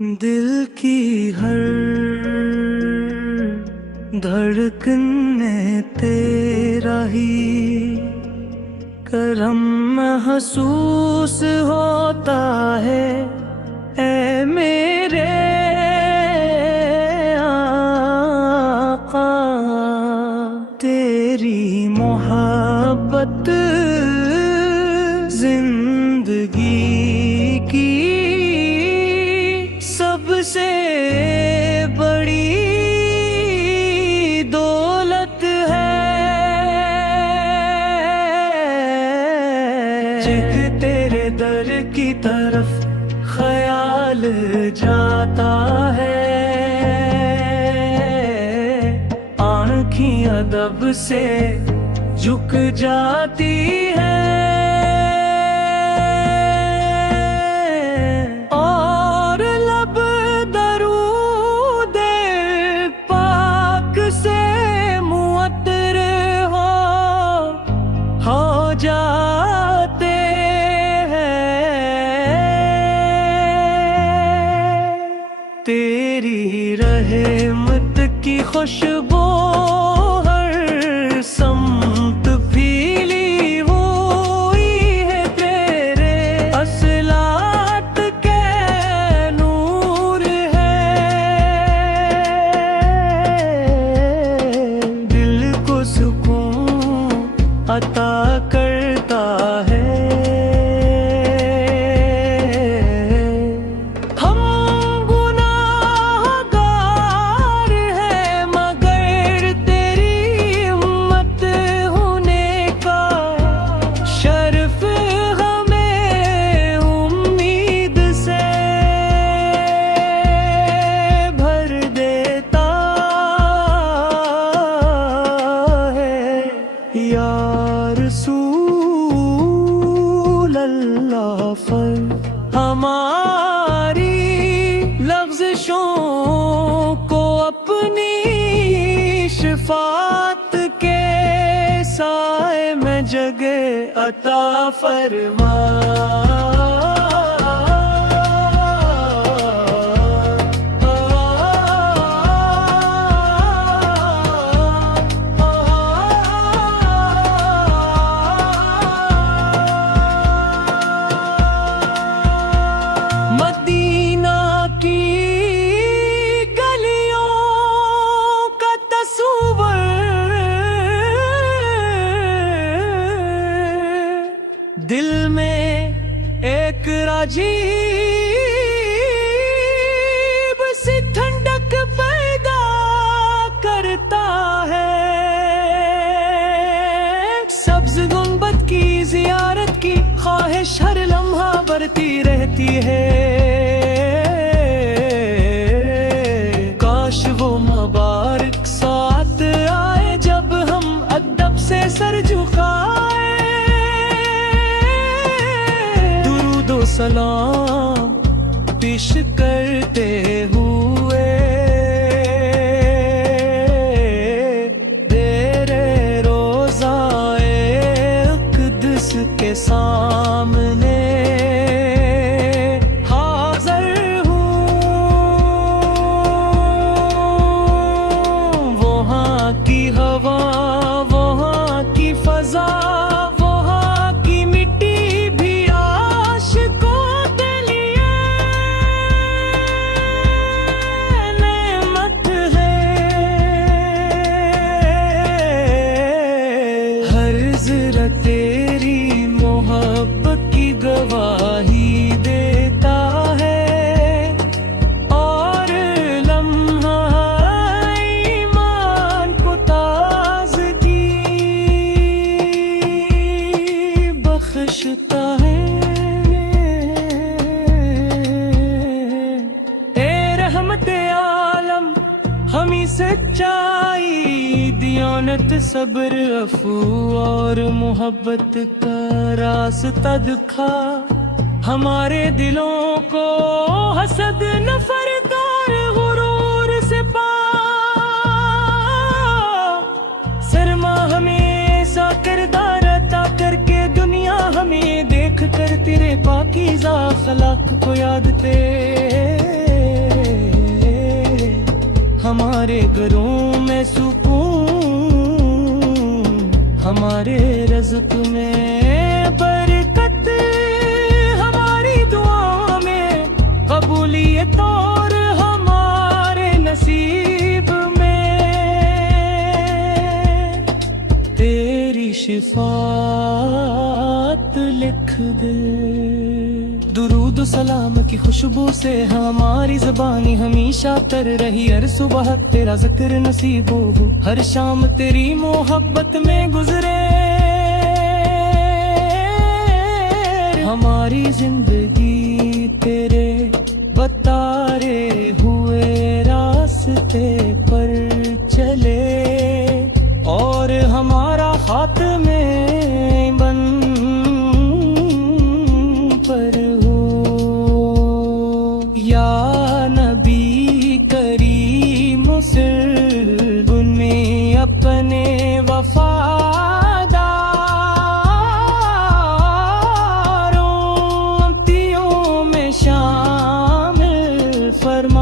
दिल की हर धड़कन में तेरा ही करम महसूस होता है। ऐ मेरे आका, तेरी मोहब्बत जिंदगी की सबसे बड़ी दौलत है। जिग तेरे दर की तरफ ख्याल जाता है, आँखें अदब से झुक जाती है। जाते हैं तेरी रहमत की खुशबू हर समत फैली हुई है। तेरे असलात के नूर है, दिल को सुकून अता करता है। हम गुनाहगार हैं मगर तेरी उम्मत होने का शर्फ हमें उम्मीद से भर देता है। या रसूल अल्लाह फर हमारी लफ्ज़ों को अपनी शफात के साए में जगह अता फरमा। मदीना की गलियों का तस्वीर दिल में एक अजीब सी ठंडक पैदा करता है। सब्ज गुंबद की जियारत की ख्वाहिश हर लम्हा बढ़ती रहती है। काश वो मुबारक साथ आए जब हम अदब से सर झुकाए। दुरूद व सलाम पेश करते हुए तेरे रोज़ाए क़ुद्स के सामने तेरी मोहब्बत की गवाही देता है। और लम्हा ईमान को ताज़गी बख्शता है। ए रहमते आलम हमी सच्चाई दियानत सब्र अफू और मोहब्बत का रास्ता दिखा। हमारे दिलों को हसद नफरत और गुरूर से सरमा हमें ऐसा किरदार अता करके दुनिया हमें देख कर तेरे पाकीज़ा अखलाक को याद तेरे हमारे घरों में सुकून, हमारे रज़्क़ में बरकत, हमारी दुआ में कबूलियत और हमारे नसीब में तेरी शिफात लिख दे। दुरूद सलाम की खुशबू से हमारी ज़बानी हमेशा तर रही, हर सुबह तेरा ज़िक्र नसीब हो, हर शाम तेरी मोहब्बत में गुजरे। हमारी जिंदगी तेरे बतारे हुए रास्ते पर चले, और हमारा खात्मे बन पर हो। या नबी करीम सिर्फ में अपने वफादारों में शामिल फरमा।